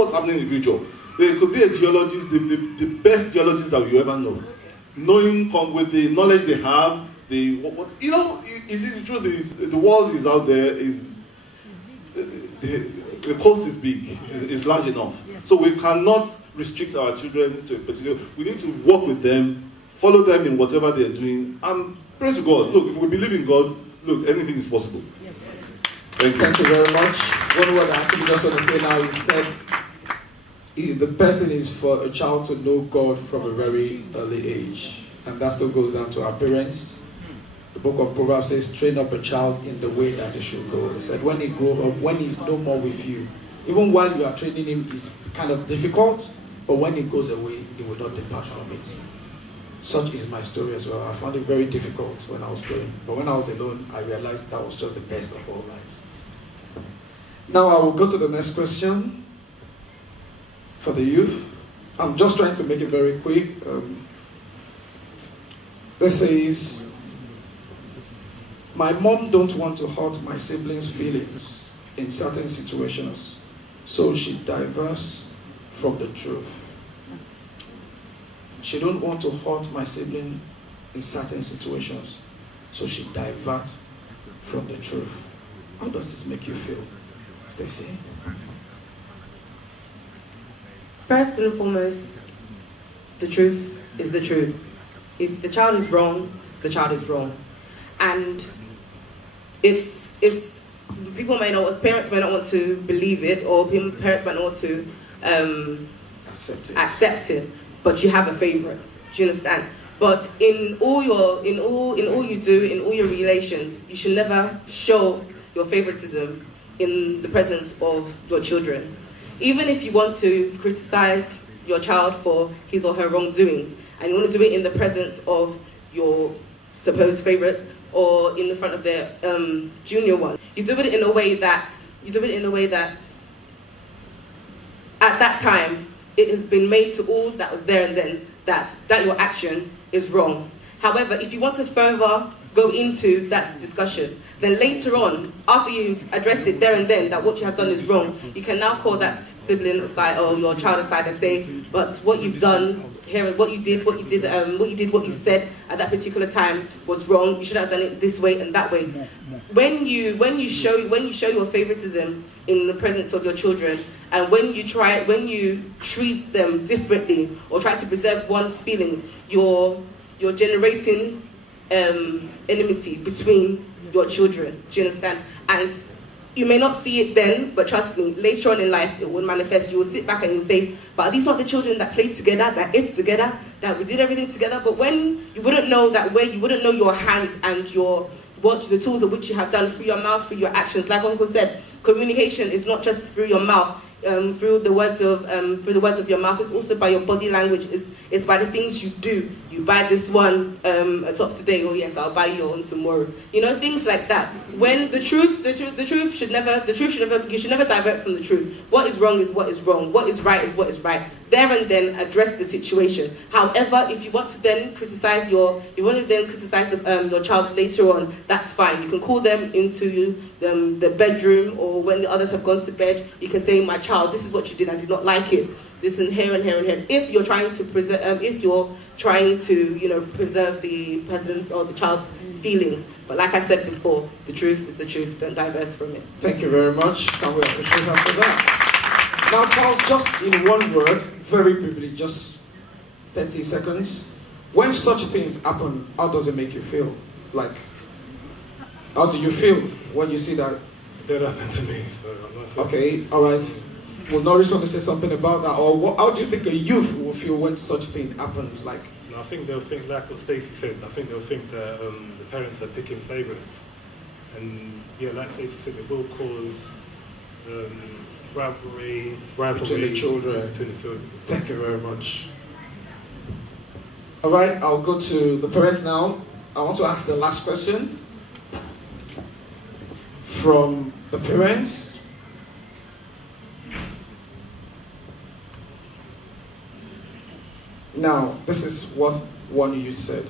what's happening in the future. There could be a geologist, the best geologist that you ever know. Knowing with the knowledge they have, you see, the truth is the world is out there, the coast is big, is large enough. So we cannot restrict our children to a particular. We need to work with them, follow them in whatever they are doing, and praise to God. Look, if we believe in God, look, anything is possible. Thank you. Thank you very much. One word I actually just want to say now is said, the best thing is for a child to know God from a very early age. And that still goes down to our parents. The book of Proverbs says, train up a child in the way that he should go. It said, when he grows up, when he's no more with you, even while you are training him, it's kind of difficult, but when he goes away, he will not depart from it. Such is my story as well. I found it very difficult when I was growing. But when I was alone, I realized that was just the best of all lives. Now I will go to the next question for the youth. I'm just trying to make it very quick. This says, my mom don't want to hurt my siblings' feelings in certain situations, so she diverts from the truth. She don't want to hurt my sibling in certain situations, so she diverts from the truth. How does this make you feel, Stacey? First and foremost, the truth is the truth. If the child is wrong, the child is wrong. And it's parents may not want to believe it, or parents might not want to accept it, but you have a favorite. Do you understand? But in all you do, in all your relations, you should never show your favoritism in the presence of your children. Even if you want to criticize your child for his or her wrongdoings, and you want to do it in the presence of your supposed favorite or in the front of their junior one, you do it in a way that at that time it has been made to all that was there and then that your action is wrong. However, if you want to further go into that discussion, then later on, after you've addressed it there and then that what you have done is wrong, you can now call that sibling aside or your child aside and say, but what you've done here, what you said at that particular time was wrong. You should have done it this way and that way. When you show your favoritism in the presence of your children, and when you treat them differently or try to preserve one's feelings, you're generating enmity between your children. Do you understand? And you may not see it then, but trust me, later on in life it will manifest. You will sit back and you'll say, but are these not the children that played together, that ate together, that we did everything together? But when you wouldn't know you wouldn't know your hands and the tools of which you have done through your mouth, through your actions. Like Uncle said, communication is not just through your mouth, through the words of your mouth. It's also by your body language. It's by the things you do. You buy this one top today. Oh yes, I'll buy your one tomorrow. You know, things like that. When the truth should never. You should never divert from the truth. What is wrong is what is wrong. What is right is what is right. There and then address the situation. However, if you want to then criticize your child later on, that's fine. You can call them into the bedroom, or when the others have gone to bed, you can say, my child, this is what you did, I did not like it. This and here and here and here. If you're trying to preserve, preserve the person's or the child's feelings. But like I said before, the truth is the truth. Don't diverse from it. Thank you very much. Can we appreciate her for that? Now, Charles, just in one word, very briefly, just 30 seconds. When such things happen, how does it make you feel? Like, how do you feel when you see that? That happened to me, so I'm not sure. Okay, all right. Will Norris want to say something about that? Or how do you think a youth will feel when such thing happens? Like, I think they'll think, like what Stacey said, I think they'll think that the parents are picking favourites. And yeah, like Stacey said, it will cause rivalry between the children. Between the children. Thank you very much. All right, I'll go to the parents now. I want to ask the last question from the parents. Now, this is what one youth said.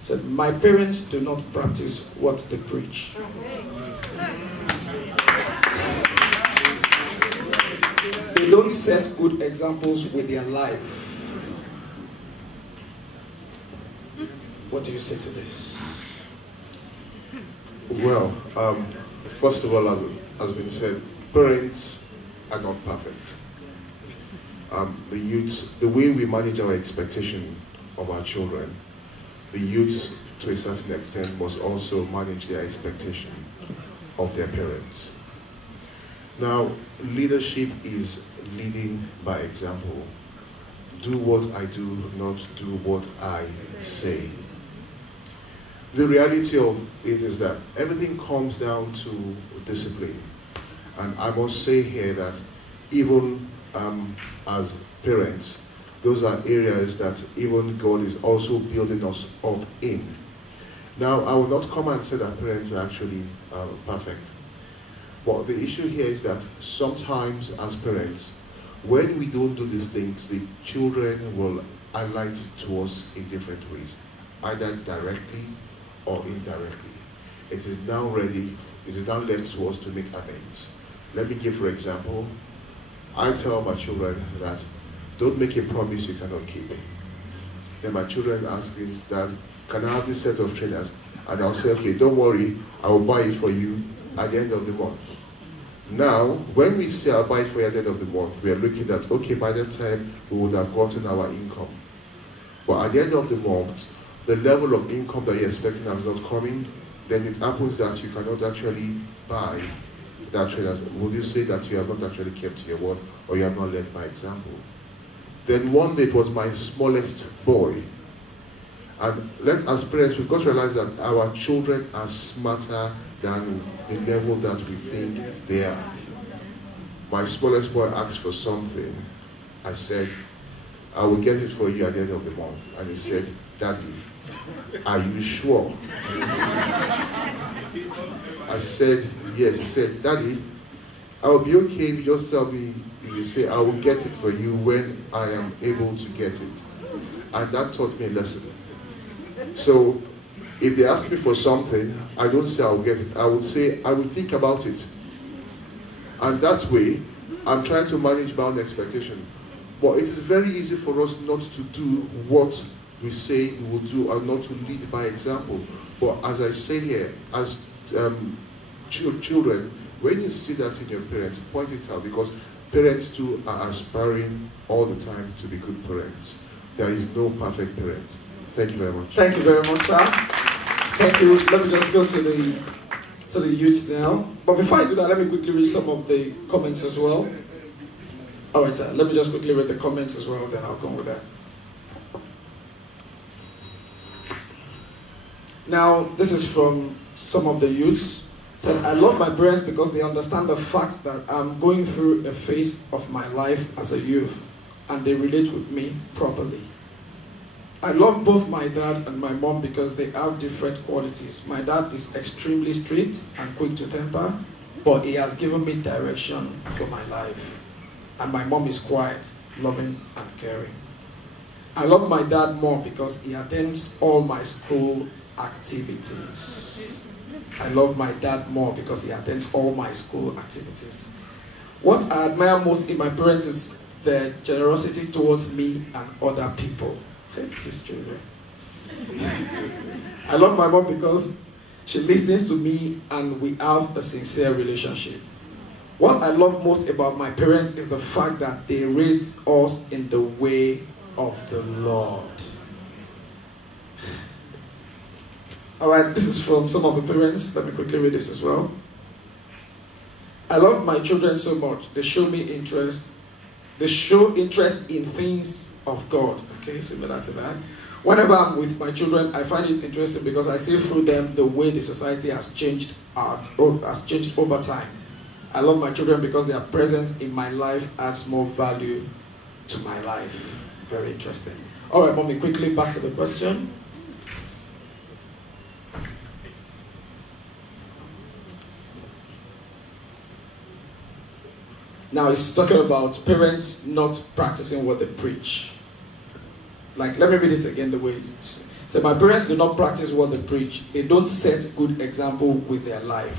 Said, my parents do not practice what they preach. They they don't set good examples with their life. What do you say to this? Well, first of all, as has been said, parents are not perfect. The youths, the way we manage our expectation of our children, the youths to a certain extent must also manage their expectation of their parents. Now, leadership is leading by example. Do what I do, not do what I say. The reality of it is that everything comes down to discipline. And I must say here that even as parents, those are areas that even God is also building us up in. Now, I will not come and say that parents are actually perfect. But the issue here is that sometimes as parents, when we don't do these things, the children will highlight to us in different ways, either directly or indirectly. It is now left to us to make amends. Let me give, for example, I tell my children that don't make a promise you cannot keep. Then my children ask me that, can I have this set of trainers? And I'll say, okay, don't worry, I will buy it for you at the end of the month. Now, when we say I'll buy it for you at the end of the month, we are looking at, okay, by that time we would have gotten our income. But at the end of the month, the level of income that you're expecting is not coming, then it happens that you cannot actually buy that trainer. Would you say that you have not actually kept your word, or you have not led by example? Then one day it was my smallest boy. And as parents, we've got to realize that our children are smarter than the level that we think they are. My smallest boy asked for something. I said, I will get it for you at the end of the month. And he said, Daddy, are you sure? I said, yes. He said, Daddy, I will be okay if you just tell me, if you say, I will get it for you when I am able to get it. And that taught me a lesson. So, if they ask me for something, I don't say I'll get it. I would say, I will think about it. And that way, I'm trying to manage my own expectation. But it is very easy for us not to do what we say we will do, and not to lead by example. But as I say here, as children, when you see that in your parents, point it out, because parents too are aspiring all the time to be good parents. There is no perfect parent. Thank you very much. Thank you very much, sir. Thank you. Let me just go to the youth now. But before I do that, let me quickly read some of the comments as well. All right, sir. Let me just quickly read the comments as well, then I'll go with that. Now, this is from some of the youths. Said, I love my parents because they understand the fact that I'm going through a phase of my life as a youth, and they relate with me properly. I love both my dad and my mom because they have different qualities. My dad is extremely strict and quick to temper, but he has given me direction for my life. And my mom is quiet, loving, and caring. I love my dad more because he attends all my school activities. I love my dad more because he attends all my school activities. What I admire most in my parents is their generosity towards me and other people. These children. I love my mom because she listens to me and we have a sincere relationship. What I love most about my parents is the fact that they raised us in the way of the Lord. Alright, this is from some of the parents. Let me quickly read this as well. I love my children so much. They show me interest. They show interest in things of God. Okay, similar to that. Whenever I'm with my children, I find it interesting because I see through them the way the society has changed over time. I love my children because their presence in my life adds more value to my life. Very interesting. All right, mommy, quickly back to the question. Now it's talking about parents not practicing what they preach. Like, let me read it again the way it is. So my parents do not practice what they preach. They don't set good example with their life.